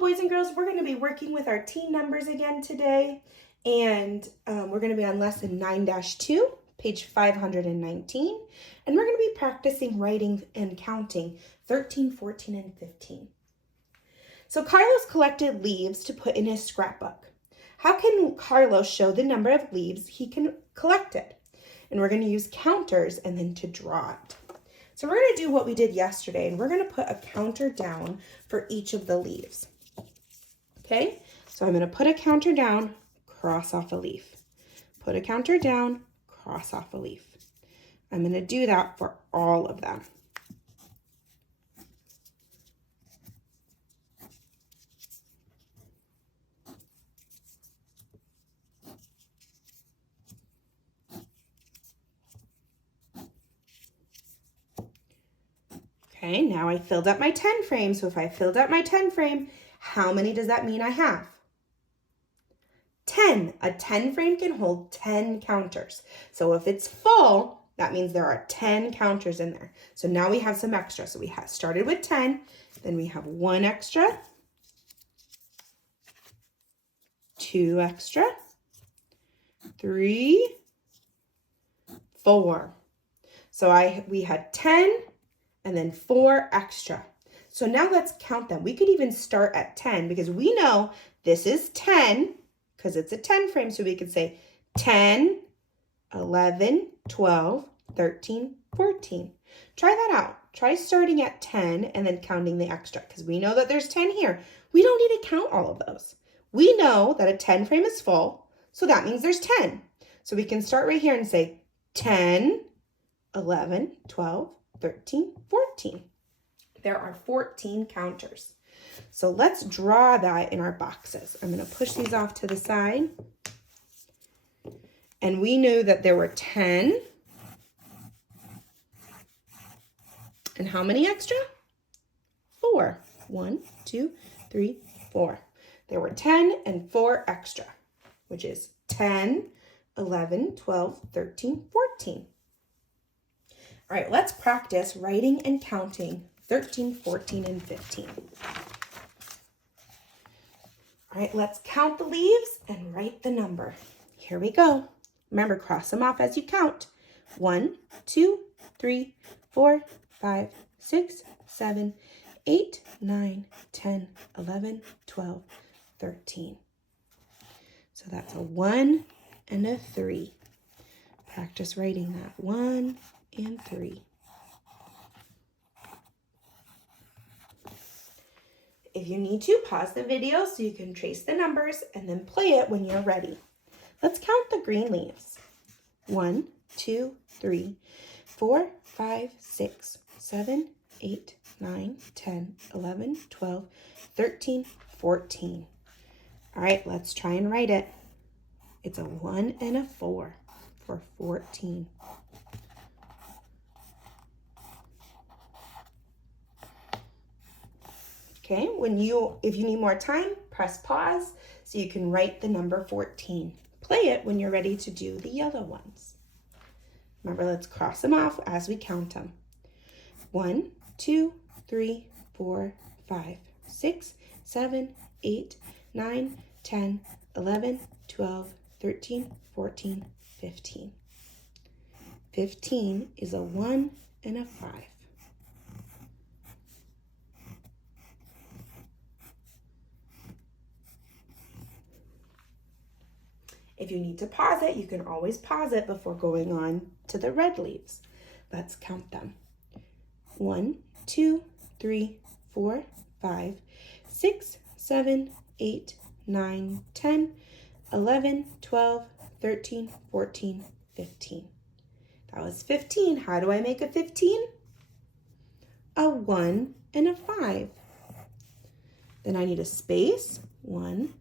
boys and girls, we're going to be working with our team numbers again today, and we're going to be on lesson 9-2, page 519, and we're going to be practicing writing and counting 13, 14, and 15. So Carlos collected leaves to put in his scrapbook. How can Carlos show the number of leaves he can collected? And we're going to use counters and then to draw it. So we're going to do what we did yesterday, and we're going to put a counter down for each of the leaves. Okay, so I'm going to put a counter down, cross off a leaf. Put a counter down, cross off a leaf. I'm going to do that for all of them. Okay, now I filled up my 10 frame. So if I filled up my 10 frame, how many does that mean I have? 10. A 10 frame can hold 10 counters. So if it's full, that means there are 10 counters in there. So now we have some extra. So we started with 10, then we have 1 extra, 2 extra, 3, 4. So we had 10 and then 4 extra. So now let's count them. We could even start at 10 because we know this is 10 because it's a 10 frame. So we could say 10, 11, 12, 13, 14. Try that out. Try starting at 10 and then counting the extra because we know that there's 10 here. We don't need to count all of those. We know that a 10 frame is full, so that means there's 10. So we can start right here and say 10, 11, 12, 13, 14. There are 14 counters. So let's draw that in our boxes. I'm going to push these off to the side. And we knew that there were 10. And how many extra? 4. 1, 2, 3, 4. There were 10 and 4 extra, which is 10, 11, 12, 13, 14. All right, let's practice writing and counting 13, 14, and 15. All right, let's count the leaves and write the number. Here we go. Remember, cross them off as you count. 1, 2, 3, 4, 5, 6, 7, 8, 9, 10, 11, 12, 13. So that's a 1 and a 3. Practice writing that 1 and 3. If you need to, pause the video so you can trace the numbers and then play it when you're ready. Let's count the green leaves. 1, 2, 3, 4, 5, 6, 7, 8, 9, 10, 11, 12, 13, 14. All right, let's try and write it. It's a 1 and a 4 for 14. Okay, if you need more time, press pause so you can write the number 14. Play it when you're ready to do the yellow ones. Remember, let's cross them off as we count them. 1, 2, 3, 4, 5, 6, 7, 8, 9, 10, 11, 12, 13, 14, 15. 15 is a 1 and a 5. If you need to pause it, you can always pause it before going on to the red leaves. Let's count them. 1, 2, 3, 4, 5, 6, 7, 8, 9, 10, 11, 12, 13, 14, 15. That was 15. How do I make a 15? A 1 and a 5. Then I need a space, 1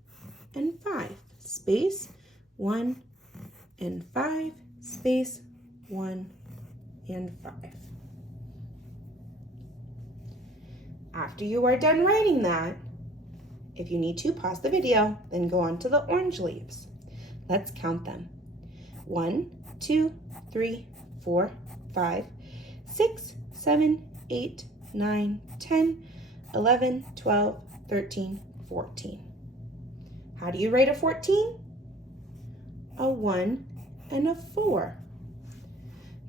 and 5. Space, 1 and 5, space, 1 and 5. After you are done writing that, if you need to, pause the video, then go on to the orange leaves. Let's count them. 1, 2, 3, 4, 5, 6, 7, 8, 9, 10, 11, 12, 13, 14. How do you write a 14? A 1 and a 4.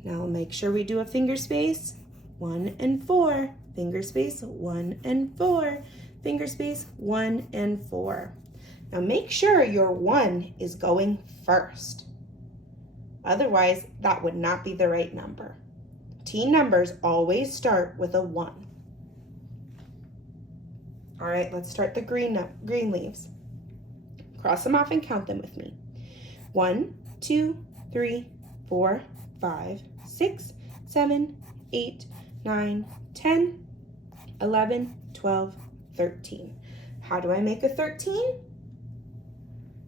Now make sure we do a finger space. 1 and 4. Finger space, 1 and 4. Finger space, 1 and 4. Now make sure your 1 is going first. Otherwise, that would not be the right number. Teen numbers always start with a 1. All right, let's start the green leaves. Cross them off and count them with me. 1, 2, 3, 4, 5, 6, 7, 8, 9, 10, 11, 12, 13. How do I make a 13?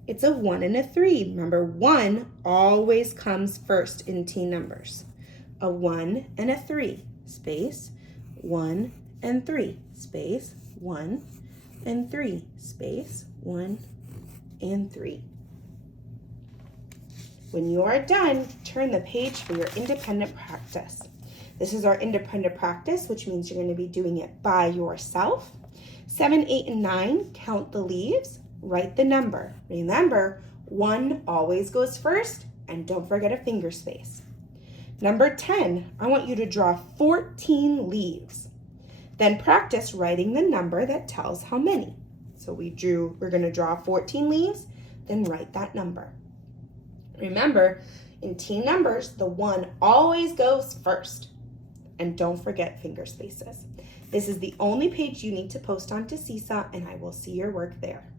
It's a 1 and a 3. Remember, 1 always comes first in teen numbers. A 1 and a 3, space, 1 and 3, space, 1 and 3, space, 1 and 3. When you are done, turn the page for your independent practice. This is our independent practice, which means you're going to be doing it by yourself. 7, 8, and 9, count the leaves, write the number. Remember, 1 always goes first, and don't forget a finger space. Number 10, I want you to draw 14 leaves. Then practice writing the number that tells how many. So we're going to draw 14 leaves, then write that number. Remember, in teen numbers, the 1 always goes first. And don't forget finger spaces. This is the only page you need to post onto Seesaw, and I will see your work there.